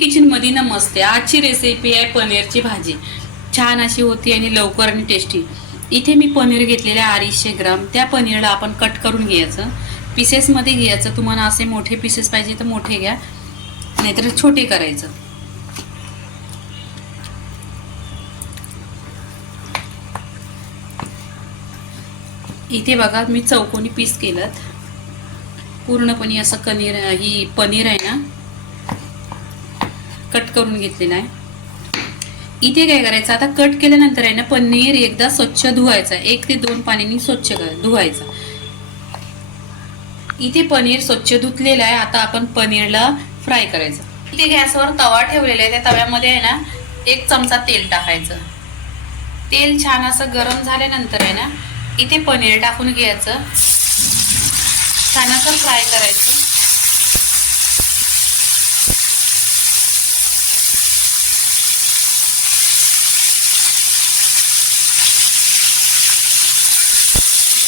किचनमध्ये नमस्ते. आजची रेसिपी आहे पनीरची भाजी. छान अशी होती आणि लवकर आणि टेस्टी इथे मी पनीर घेतलेले अडीचशे ग्राम. त्या पनीरला आपण कट करून घ्यायचं. पीसेसमध्ये घ्यायचं. तुम्हाला असे मोठे पीसेस पाहिजे तर मोठे घ्या. नाहीतर छोटे करायचं. इथे बघा मी चौकोनी पीस केलं. पूर्णपणे असं कनीर ही पनीर आहे ना कट करून घेतलेला आहे. इथे काय करायचं? आता कट केल्यानंतर आहे ना पनीर एकदा स्वच्छ धुवायचा एक ते दोन पाण्याने स्वच्छ धुवायचा. इथे पनीर स्वच्छ धुतलेलं आहे. आता आपण पनीरला फ्राय करायचं. इथे गॅसवर तवा ठेवलेला आहे. त्या तव्यामध्ये आहे ना एक चमचा तेल टाकायचं. तेल छान असं गरम झाल्यानंतर आहे ना इथे पनीर टाकून घ्यायचं. छान असं फ्राय करायचं.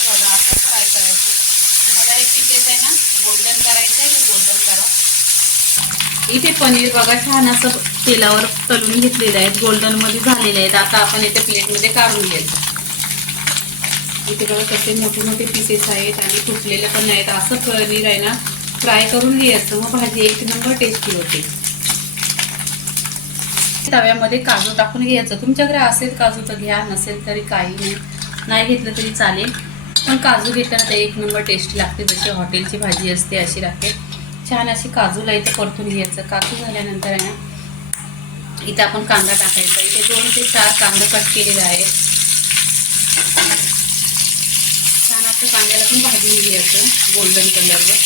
बघा असं फ्राय करायचं. मला एक पिकेच आहे ना गोल्डन करायचं आहे गोल्डन करा. इथे पनीर बघा छान असं तेलावर तळून घेतलेलं आहे. गोल्डनमध्ये झालेले आहेत आता आपण इथे प्लेटमध्ये काढून घ्यायचं. इथे बघा कसे मोठे मोठे पीसेस आहेत आणि तुटलेले पण नाहीत असं पनीर आहे ना फ्राय करून घ्यायचं मग भाजी एक नंबर टेस्टी होते. तव्यामध्ये काजू टाकून घ्यायचं. तुमच्याकडे असेल काजू तर घ्या नसेल तरी काही नाही. नाही घेतलं तरी चालेल. पण काजू घेताना ते एक नंबर टेस्टी लागते. जशी हॉटेलची भाजी असते अशी लागते. छान अशी काजूला इथं परतून घ्यायचं. काजू झाल्यानंतर आहे ना इथे आपण कांदा टाकायचा. इथे दोन ते चार कांदा कट केलेले आहेत. मस्त कांद्याला पण भाजून घ्यायचं गोल्डन कलरवर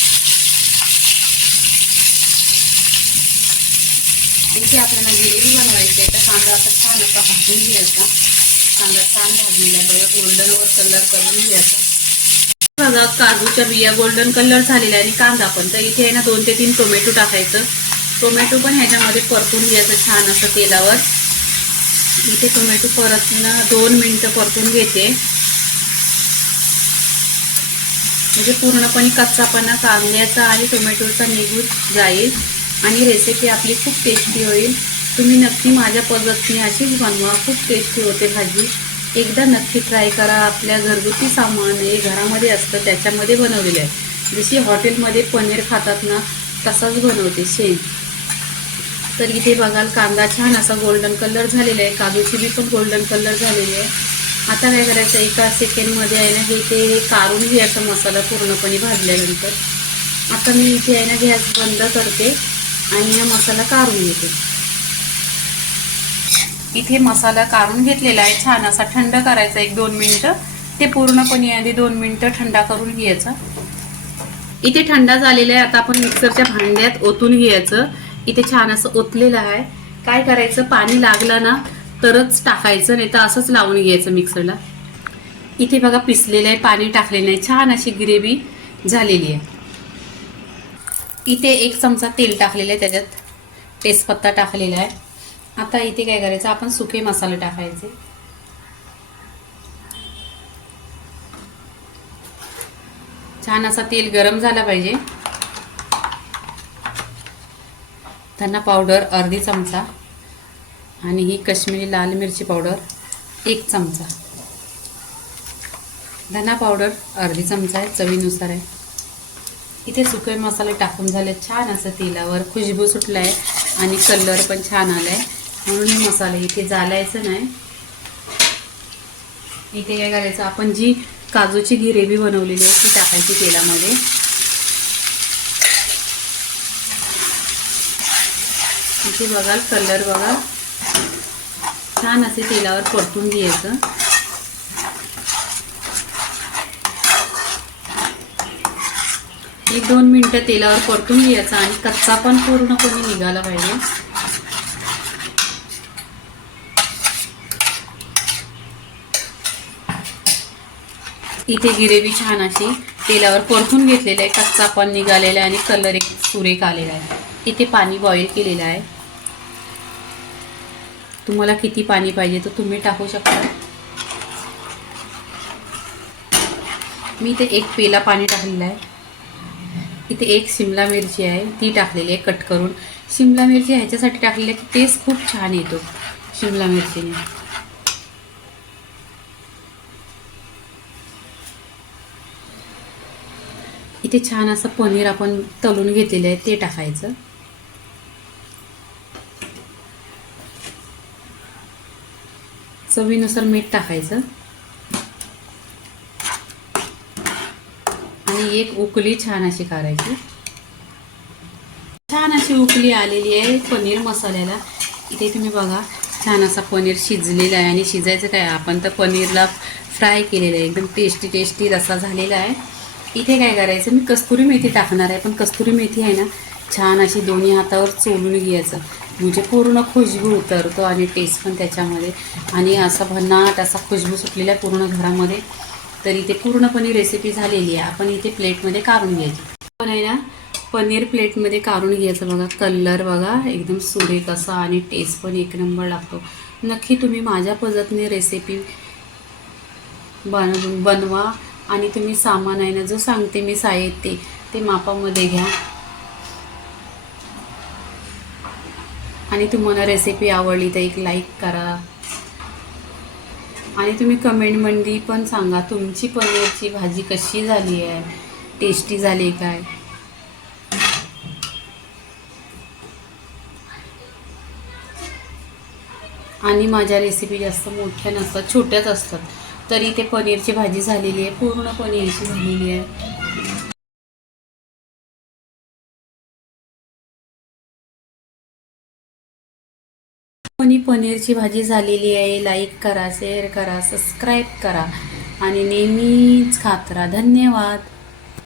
इथे आपल्याला ग्रेव्ही बनवायची आहे तर कांदा असा छान असा भाजून घ्यायचा. कांदा छान भाजलेला बघा गोल्डनवर कलर करून घ्यायचा. बघा काजूच्या बिया गोल्डन कलर झालेला आणि कांदा पण. तर इथे आहे ना दोन ते तीन टोमॅटो टाकायचं. टोमॅटो पण ह्याच्यामध्ये परतून घ्यायचं छान असं तेलावर. इथे टोमॅटो परत ना दोन मिनटं परतून घेते. म्हणजे पूर्णपणे कच्चापणा कांद्याचा आणि टोमॅटोचा निघून जाईल आणि रेसिपी आपली खूप टेस्टी होईल. तुम्ही नक्की माझ्या पद्धतीने अशीच बनवा. खूप टेस्टी होते भाजी. एकदा नक्की ट्राय करा. आपल्या घरगुती सामान हे घरामध्ये असतं त्याच्यामध्ये बनवलेलं आहे. जशी हॉटेलमध्ये पनीर खातात ना तसाच बनवते शेण तर इथे बघाल कांदा छान असा गोल्डन कलर झालेला आहे. काजूची बी पण गोल्डन कलर झालेली आहे. आता काय करायचं एका सेकंडमध्ये आहे ना हे ते काढून घ्यायचा मसाला पूर्णपणे भाजल्यानंतर आता मी इथे आहे ना गॅस बंद करते आणि हा मसाला काढून घेते. इथे मसाला काढून घेतलेला आहे छान असा थंड करायचा एक दोन मिनटं. ते पूर्णपणे आधी दोन मिनटं थंडा करून घ्यायचा. इथे थंडा झालेला आहे आता आपण मिक्सरच्या भांड्यात ओतून घ्यायचं. इथे छान असं ओतलेलं आहे. काय करायचं पाणी लागलं ना तरच टाकायचं नाही तर असंच लावून घ्यायचं मिक्सरला इथे बघा पिसलेलं आहे पाणी टाकलेलं आहे. छान अशी ग्रेव्ही झालेली आहे. इथे एक चमचा तेल टाकलेलं आहे त्याच्यात. तेजपत्ता टाकलेला आहे. आता इथे काय करायचं आपण सुके मसाले टाकायचे. छान असा तेल गरम झाला पाहिजे. त्यांना पावडर अर्धी चमचा. आणि ही कश्मीरी लाल मिरची पावडर एक चमचा. धना पावडर अर्धी चमचा आहे चवीनुसार आहे. इथे सुके मसाले टाकून झाले छान असं तेलावर खुशबू सुटला आहे आणि कलर पण छान आला आहे म्हणून हे मसाले इथे जालायचं नाही. इथे काय करायचं आपण जी काजूची ग्रेव्ही बनवलेली आहे ती टाकायची तेलामध्ये. इथे बघाल कलर बघा छान असे तेलावर परतून घ्यायचं. एक दोन मिनटं तेलावर परतून घ्यायचं आणि कच्चा पण पूर्णपणे निघाला पाहिजे. इथे गिरेवी छान अशी तेलावर परतून घेतलेली आहे. कच्चा पण निघालेला आहे आणि कलर एक सुरेख आलेला आहे. इथे पाणी बॉईल केलेलं आहे. तुम्हाला किती पाणी पाहिजे तर तुम्ही टाकू शकता. मी इथे एक पेला पाणी टाकलेलं आहे. इथे एक शिमला मिरची आहे ती टाकलेली आहे कट करून. शिमला मिरची ह्याच्यासाठी टाकलेली आहे की टेस्ट खूप छान येतो शिमला मिरचीने. इथे छान असं पनीर आपण तळून घेतलेलं आहे ते टाकायचं. चवीनुसार मीठ टाकायचं. आणि एक उकली छान अशी काढायची. छान अशी उकली आलेली आहे पनीर मसाल्याला. इथे तुम्ही बघा छान असा पनीर शिजलेला आहे. आणि शिजायचं काय? आपण तर पनीरला फ्राय केलेलं आहे. एकदम टेस्टी टेस्टी रसा झालेला आहे. इथे काय करायचं? मी कस्तुरी मेथी टाकणार आहे पण कस्तुरी मेथी आहे ना छान अशी दोन्ही हातावर चोलून घ्यायचं. म्हणजे पूर्ण खुशबू उतरतो आणि टेस्ट पण त्याच्यामध्ये. आणि असा भन्नाट असा खुशबू सुटलेला आहे पूर्ण घरामध्ये तर इथे पूर्णपणे रेसिपी झालेली आहे. आपण इथे प्लेटमध्ये काढून घ्यायची. पण आहे ना पनीर प्लेटमध्ये काढून घ्यायचं बघा. कलर बघा एकदम सुरेख असा आणि टेस्ट पण एक नंबर लागतो. नक्की तुम्ही माझ्या पद्धतीने रेसिपी बन बनवा. आणि तुम्ही सामान आहे ना जो सांगते मी साहित्य ते मापामध्ये घ्या. आणि तुम्हाला रेसिपी आवडली तर एक लाईक करा. आणि तुम्ही कमेंटमध्ये पण सांगा तुमची पनीरची भाजी कशी झाली आहे? टेस्टी झाली काय? आणि माझ्या रेसिपी जास्त मोठ्या नसतात छोट्याच असतात. तरी ते पनीरची भाजी झालेली आहे पूर्ण पनीरची झालेली आहे. कोणी पनीरची भाजी झालेली आहे लाईक करा शेअर करा सबस्क्राईब करा. आणि नेहमीच खात राहा. धन्यवाद.